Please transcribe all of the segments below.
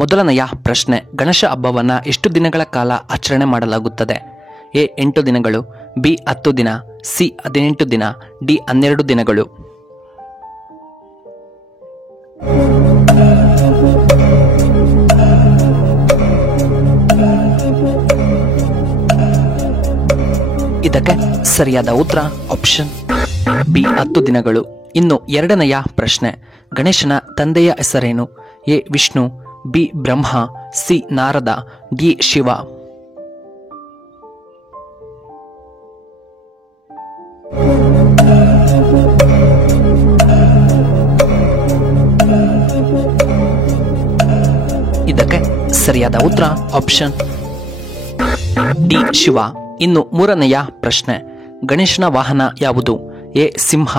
ಮೊದಲನೆಯ ಪ್ರಶ್ನೆ, ಗಣೇಶ ಹಬ್ಬವನ್ನು ಎಷ್ಟು ದಿನಗಳ ಕಾಲ ಆಚರಣೆ ಮಾಡಲಾಗುತ್ತದೆ? ಎ 8 ದಿನಗಳು, ಬಿ 10 ದಿನ, ಸಿ 18 ದಿನ, ಡಿ 12 ದಿನಗಳು. ಇದಕ್ಕೆ ಸರಿಯಾದ ಉತ್ತರ ಆಪ್ಷನ್ ಬಿ 10 ದಿನಗಳು. ಇನ್ನು ಎರಡನೆಯ ಪ್ರಶ್ನೆ, ಗಣೇಶನ ತಂದೆಯ ಹೆಸರೇನು? A Vishnu, B Brahma, C Narada, D Shiva. ಇದಕ್ಕೆ ಸರಿಯಾದ ಉತ್ತರ ಆಪ್ಷನ್ ಡಿ ಶಿವ. ಇನ್ನು ಮೂರನೆಯ ಪ್ರಶ್ನೆ, ಗಣೇಶನ ವಾಹನ ಯಾವುದು? ಎ ಸಿಂಹ,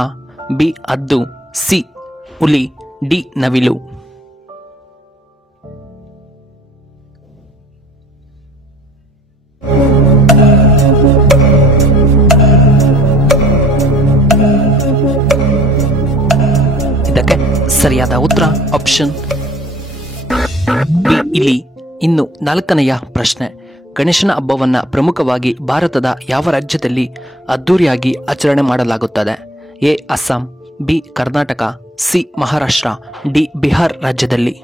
ಬಿ ಹದ್ದು, ಸಿ ಹುಲಿ, ಡಿ ನವಿಲು. ಇದಕ್ಕೆ ಸರಿಯಾದ ಉತ್ತರ ಆಪ್ಷನ್ ಬಿ ಇಲಿ. ಇನ್ನು ನಾಲ್ಕನೆಯ ಪ್ರಶ್ನೆ, ಗಣೇಶನ ಹಬ್ಬವನ್ನು ಪ್ರಮುಖವಾಗಿ ಭಾರತದ ಯಾವ ರಾಜ್ಯದಲ್ಲಿ ಅದ್ದೂರಿಯಾಗಿ ಆಚರಣೆ ಮಾಡಲಾಗುತ್ತದೆ? A Assam, B Karnataka, C Maharashtra, D Bihar ರಾಜ್ಯದಲ್ಲಿ.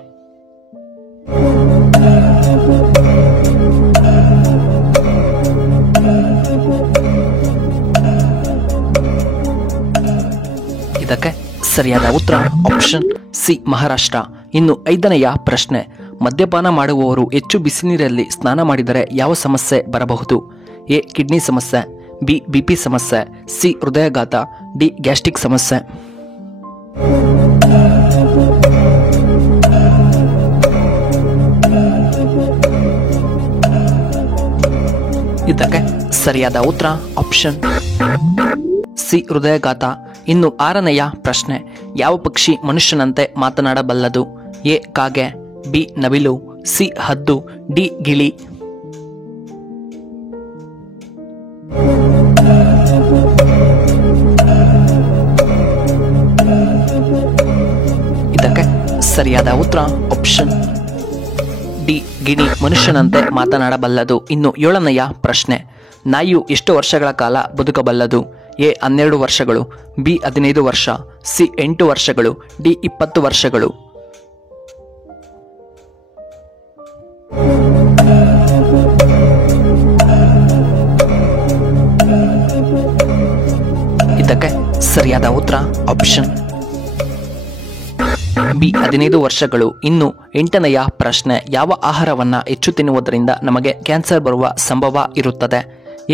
ಇದಕ್ಕೆ ಸರಿಯಾದ ಉತ್ತರ ಆಪ್ಷನ್ ಸಿ ಮಹಾರಾಷ್ಟ್ರ. ಇನ್ನು ಐದನೆಯ ಪ್ರಶ್ನೆ, ಮದ್ಯಪಾನ ಮಾಡುವವರು ಹೆಚ್ಚು ಬಿಸಿನೀರಲ್ಲಿ ಸ್ನಾನ ಮಾಡಿದರೆ ಯಾವ ಸಮಸ್ಯೆ ಬರಬಹುದು? ಎ ಕಿಡ್ನಿ ಸಮಸ್ಯೆ, ಬಿ ಬಿಪಿ ಸಮಸ್ಯೆ, ಸಿ ಹೃದಯಾಘಾತ, ಡಿ ಗ್ಯಾಸ್ಟ್ರಿಕ್ ಸಮಸ್ಯೆ. ಇದಕ್ಕೆ ಸರಿಯಾದ ಉತ್ತರ ಆಪ್ಷನ್ ಸಿ ಹೃದಯಾಘಾತ. ಇನ್ನು ಆರನೆಯ ಪ್ರಶ್ನೆ, ಯಾವ ಪಕ್ಷಿ ಮನುಷ್ಯನಂತೆ ಮಾತನಾಡಬಲ್ಲದು? ಎ ಕಾಗೆ, ಬಿ ನವಿಲು, ಸಿ ಹದ್ದು, ಡಿ ಗಿಳಿ. ಇದಕ್ಕೆ ಸರಿಯಾದ ಉತ್ತರ ಆಪ್ಷನ್ ಡಿ ಗಿಣಿ ಮನುಷ್ಯನಂತೆ ಮಾತನಾಡಬಲ್ಲದು. ಇನ್ನು ಏಳನೆಯ ಪ್ರಶ್ನೆ, ನಾಯಿಯು ಎಷ್ಟು ವರ್ಷಗಳ ಕಾಲ ಬದುಕಬಲ್ಲದು? ಎ 12 ವರ್ಷಗಳು, ಬಿ 15 ವರ್ಷ, ಸಿ 8 ವರ್ಷಗಳು, ಡಿ 20 ವರ್ಷಗಳು. ಇದಕ್ಕೆ ಸರಿಯಾದ ಉತ್ತರ ಆಪ್ಷನ್ ಬಿ 15 ವರ್ಷಗಳು. ಇನ್ನು ಎಂಟನೆಯ ಪ್ರಶ್ನೆ, ಯಾವ ಆಹಾರವನ್ನು ಹೆಚ್ಚು ತಿನ್ನುವುದರಿಂದ ನಮಗೆ ಕ್ಯಾನ್ಸರ್ ಬರುವ ಸಂಭವ ಇರುತ್ತದೆ?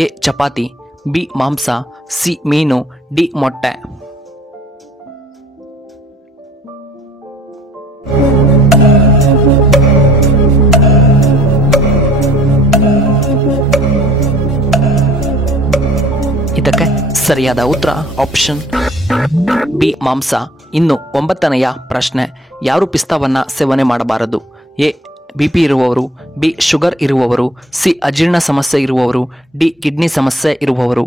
ಎ ಚಪಾತಿ, ಬಿ ಮಾಂಸ, ಸಿ ಮೀನು, ಡಿ ಮೊಟ್ಟೆ. ಇದಕ್ಕೆ ಸರಿಯಾದ ಉತ್ತರ ಆಪ್ಷನ್ ಬಿ ಮಾಂಸ. ಇನ್ನು ಒಂಬತ್ತನೆಯ ಪ್ರಶ್ನೆ, ಯಾರು ಪಿಸ್ತಾವನ್ನು ಸೇವನೆ ಮಾಡಬಾರದು? ಎ ಬಿಪಿ ಇರುವವರು, ಬಿ ಶುಗರ್ ಇರುವವರು, ಸಿ ಅಜೀರ್ಣ ಸಮಸ್ಯೆ ಇರುವವರು, ಡಿ ಕಿಡ್ನಿ ಸಮಸ್ಯೆ ಇರುವವರು.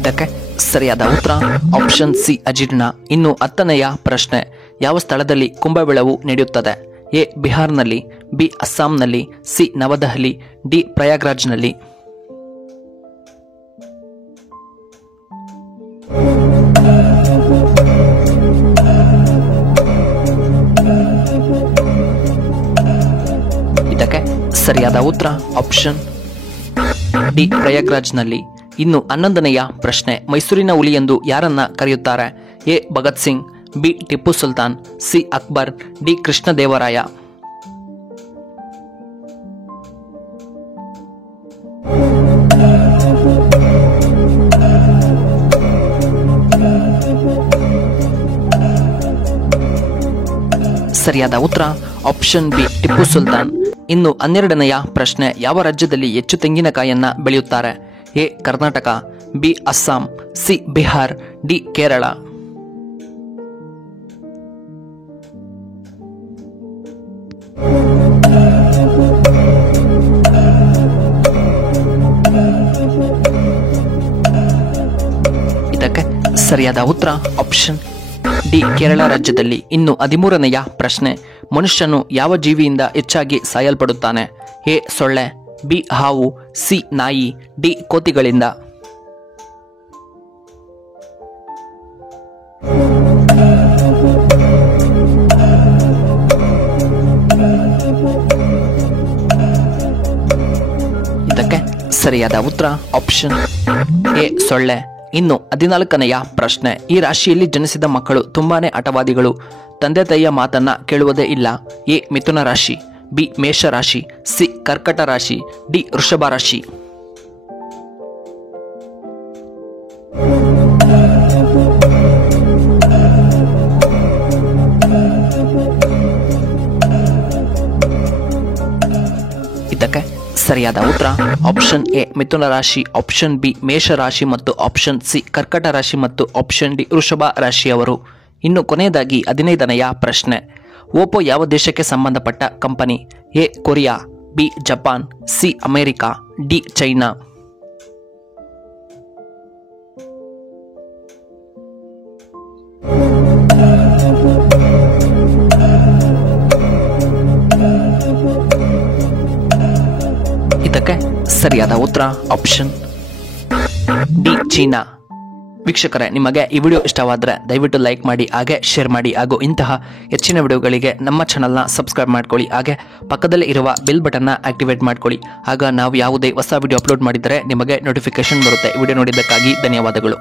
ಇದಕ್ಕೆ ಸರಿಯಾದ ಉತ್ತರ ಆಪ್ಷನ್ ಸಿ ಅಜೀರ್ಣ. ಇನ್ನು ಹತ್ತನೆಯ ಪ್ರಶ್ನೆ, ಯಾವ ಸ್ಥಳದಲ್ಲಿ ಕುಂಭಮೇಳವು ನಡೆಯುತ್ತದೆ? ಎ ಬಿಹಾರ್ನಲ್ಲಿ, ಬಿ ಅಸ್ಸಾಂನಲ್ಲಿ, ಸಿ ನವದೆಹಲಿ, ಡಿ ಪ್ರಯಾಗ್ರಾಜ್ನಲ್ಲಿ. ಇದಕ್ಕೆ ಸರಿಯಾದ ಉತ್ತರ ಆಪ್ಷನ್ ಡಿ ಪ್ರಯಾಗ್ರಾಜ್ನಲ್ಲಿ. ಇನ್ನು 11ನೆಯ ಪ್ರಶ್ನೆ, ಮೈಸೂರಿನ ಹುಲಿ ಎಂದು ಯಾರನ್ನ ಕರೆಯುತ್ತಾರೆ? A Bhagat Singh, B Tipu Sultan, C Akbar, D Krishnadevaraya. ಸರಿಯಾದ ಉತ್ತರ ಆಪ್ಷನ್ ಬಿ ಟಿಪ್ಪು ಸುಲ್ತಾನ್. ಇನ್ನು 12ನೆಯ ಪ್ರಶ್ನೆ, ಯಾವ ರಾಜ್ಯದಲ್ಲಿ ಹೆಚ್ಚು ತೆಂಗಿನಕಾಯಿಯನ್ನ ಬೆಳೆಯುತ್ತಾರೆ? A Karnataka, B Assam, C Bihar, D Kerala. ಇದಕ್ಕೆ ಸರಿಯಾದ ಉತ್ತರ ಆಪ್ಷನ್ ಡಿ ಕೇರಳ ರಾಜ್ಯದಲ್ಲಿ. ಇನ್ನು 13ನೆಯ ಪ್ರಶ್ನೆ, ಮನುಷ್ಯನು ಯಾವ ಜೀವಿಯಿಂದ ಹೆಚ್ಚಾಗಿ ಸಾಯಲ್ಪಡುತ್ತಾನೆ? ಎ ಸೊಳ್ಳೆ, ಬಿ ಹಾವು, ಸಿ ನಾಯಿ, ಡಿ ಕೋತಿಗಳಿಂದ. ಇದಕ್ಕೆ ಸರಿಯಾದ ಉತ್ತರ ಆಪ್ಷನ್ ಎ ಸೊಳ್ಳೆ. ಇನ್ನು 14ನೆಯ ಪ್ರಶ್ನೆ, ಈ ರಾಶಿಯಲ್ಲಿ ಜನಿಸಿದ ಮಕ್ಕಳು ತುಂಬಾನೇ ಹಠವಾದಿಗಳು, ತಂದೆ ತಾಯಿಯ ಮಾತನ್ನ ಕೇಳುವುದೇ ಇಲ್ಲ. ಎ ಮಿಥುನ ರಾಶಿ, ಬಿ ಮೇಷ ರಾಶಿ, ಸಿ ಕರ್ಕಟ ರಾಶಿ, ಡಿ ವೃಷಭ ರಾಶಿ. ಇದಕ್ಕೆ ಸರಿಯಾದ ಉತ್ತರ ಆಪ್ಷನ್ ಎ ಮಿಥುನ ರಾಶಿ, ಆಪ್ಷನ್ ಬಿ ಮೇಷ ರಾಶಿ ಮತ್ತು ಆಪ್ಷನ್ ಸಿ ಕರ್ಕಟ ರಾಶಿ ಮತ್ತು ಆಪ್ಷನ್ ಡಿ ವೃಷಭ ರಾಶಿಯವರು. ಇನ್ನು ಕೊನೆಯದಾಗಿ 15ನೆಯ ಪ್ರಶ್ನೆ, ಓಪೋ ಯಾವ ದೇಶಕ್ಕೆ ಸಂಬಂಧಪಟ್ಟ company? A Korea, B Japan, C America, D China. ಇದಕ್ಕೆ ಸರಿಯಾದ ಉತ್ತರ ಆಪ್ಷನ್ ಡಿ ಚೀನಾ. ವೀಕ್ಷಕರೇ, ನಿಮಗೆ ಈ ವಿಡಿಯೋ ಇಷ್ಟವಾದರೆ ದಯವಿಟ್ಟು ಲೈಕ್ ಮಾಡಿ, ಹಾಗೆ ಶೇರ್ ಮಾಡಿ, ಹಾಗೂ ಇಂತಹ ಹೆಚ್ಚಿನ ವಿಡಿಯೋಗಳಿಗೆ ನಮ್ಮ ಚಾನಲ್ನ ಸಬ್ಸ್ಕ್ರೈಬ್ ಮಾಡ್ಕೊಳ್ಳಿ. ಹಾಗೆ ಪಕ್ಕದಲ್ಲಿ ಇರುವ ಬೆಲ್ ಬಟನ್ನ ಆಕ್ಟಿವೇಟ್ ಮಾಡ್ಕೊಳ್ಳಿ. ಆಗ ನಾವು ಯಾವುದೇ ಹೊಸ ವಿಡಿಯೋ ಅಪ್ಲೋಡ್ ಮಾಡಿದರೆ ನಿಮಗೆ ನೋಟಿಫಿಕೇಶನ್ ಬರುತ್ತೆ. ವಿಡಿಯೋ ನೋಡಿದ್ದಕ್ಕಾಗಿ ಧನ್ಯವಾದಗಳು.